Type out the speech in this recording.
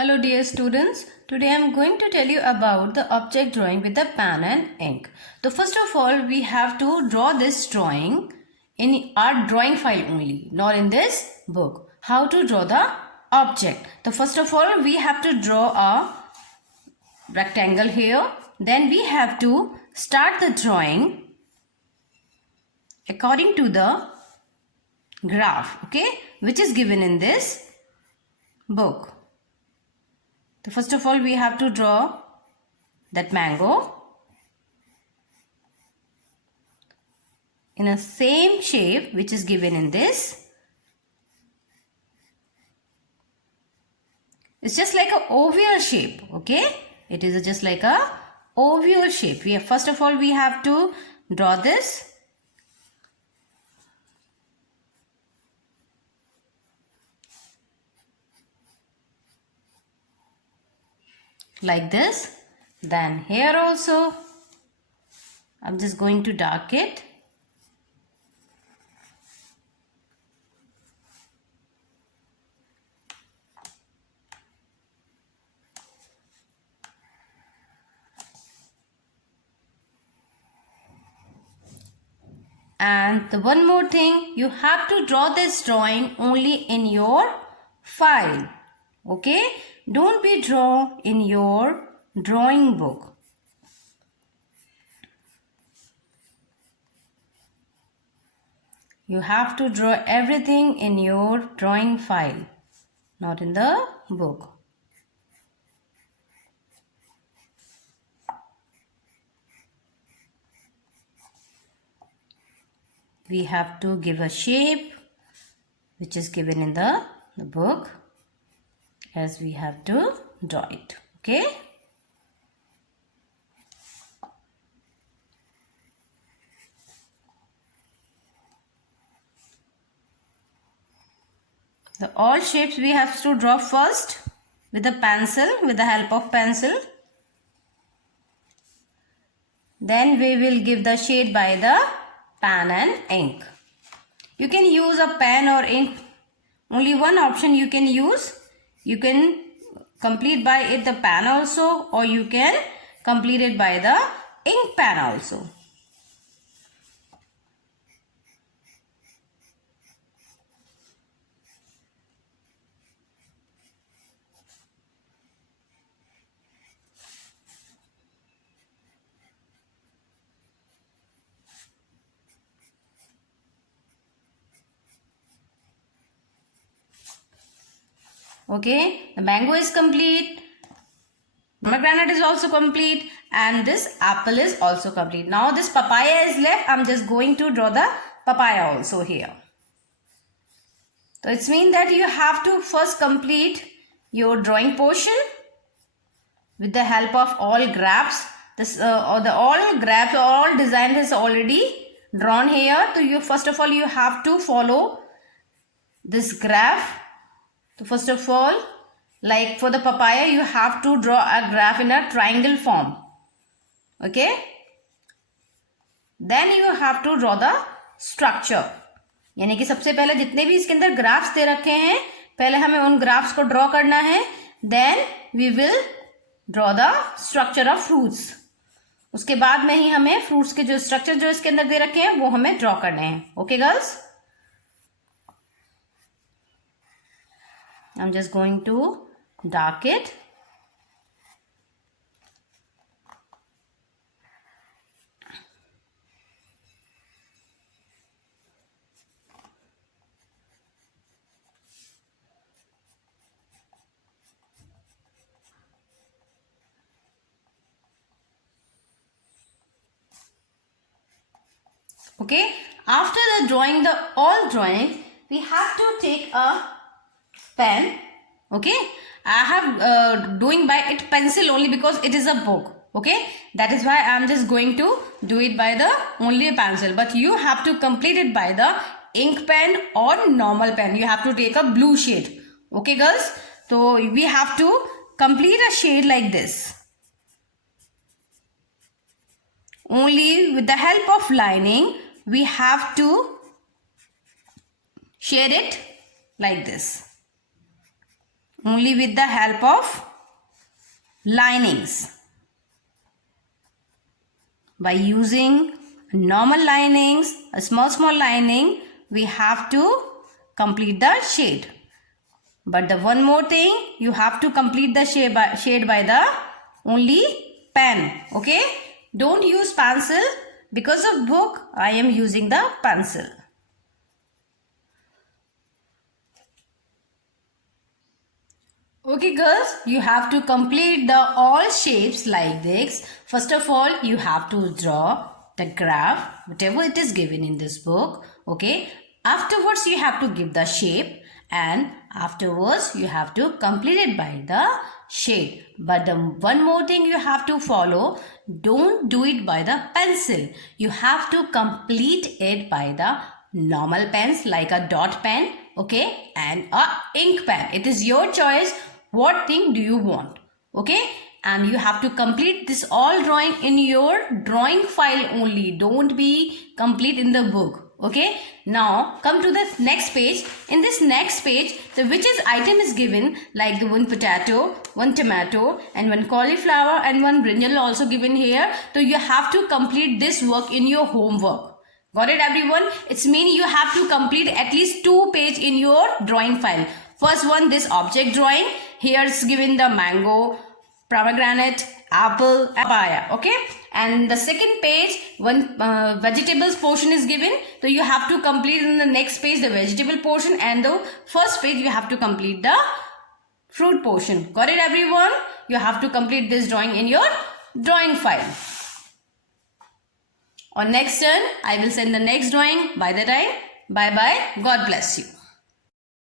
Hello dear students, today I am going to tell you about the object drawing with the pen and ink. So first of all we have to draw this drawing in our drawing file only, not in this book. How to draw the object? So first of all we have to draw a rectangle here. Then we have to start the drawing according to the graph, okay, which is given in this book. So first of all we have to draw that mango in a same shape which is given in this. It's just like a oval shape, okay? It is just like a oval shape. First of all we have to draw this. Like this. Then here also I'm just going to dark it. And the one more thing, you have to draw this drawing only in your file, okay? Don't be draw in your drawing book. You have to draw everything in your drawing file, not in the book. We have to give a shape which is given in the book as we have to draw it, okay? The all shapes we have to draw first with a pencil, with the help of pencil. Then we will give the shade by the pen and ink. You can use a pen or ink. Only one option you can use. You can complete by it the pen also, or you can complete it by the ink pen also. Okay, the mango is complete, pomegranate is also complete, and this apple is also complete. Now this papaya is left. I'm just going to draw the papaya also here. So it means that you have to first complete your drawing portion with the help of all graphs. This all graphs, all design is already drawn here. So you first of all you have to follow this graph. So first of all, like for the papaya, you have to draw a graph in a triangle form. Okay. Then you have to draw the structure. यानी कि सबसे पहले जितने भी इसके अंदर graphs दे रखे हैं, पहले हमें उन ग्राफ्स को ड्रॉ करना है. Then we will draw the structure of fruits. उसके बाद में ही हमें फ्रूट्स के जो स्ट्रक्चर जो इसके अंदर दे रखे हैं वो हमें ड्रॉ करने हैं. Okay girls? I'm just going to dark it. Okay, after the drawing the all drawings, we have to take a pen. Okay, I have doing by it pencil only because it is a book. Okay, that is why I am just going to do it by the only pencil, but you have to complete it by the ink pen or normal pen. You have to take a blue shade. Okay girls, so we have to complete a shade like this. Only with the help of lining we have to shade it like this. only with the help of linings. By using normal linings, a small lining, we have to complete the shade. But the one more thing, you have to complete the shade by the only pen. Okay? Don't use pencil. Because of book, I am using the pencil. Okay girls, you have to complete the all shapes like this. First of all, you have to draw the graph, whatever it is given in this book. Okay. Afterwards, you have to give the shape, and afterwards you have to complete it by the shade. But the one more thing you have to follow, don't do it by the pencil. You have to complete it by the normal pens like a dot pen, okay, and a ink pen. It is your choice. What thing do you want? Okay, and you have to complete this all drawing in your drawing file only. Don't be complete in the book. Okay, now come to the next page. In this next page, the whiches item is given, like the one potato, one tomato, and one cauliflower, and one brinjal also given here. So you have to complete this work in your homework. Got it, everyone? It's mean you have to complete at least 2 pages in your drawing file. First one, this object drawing. Here it's given the mango, pomegranate, apple, papaya. Okay, and the second page, one vegetables portion is given. So you have to complete in the next page the vegetable portion, and the first page you have to complete the fruit portion. Got it, everyone? You have to complete this drawing in your drawing file. On next turn, I will send the next drawing. By the time, bye bye. God bless you.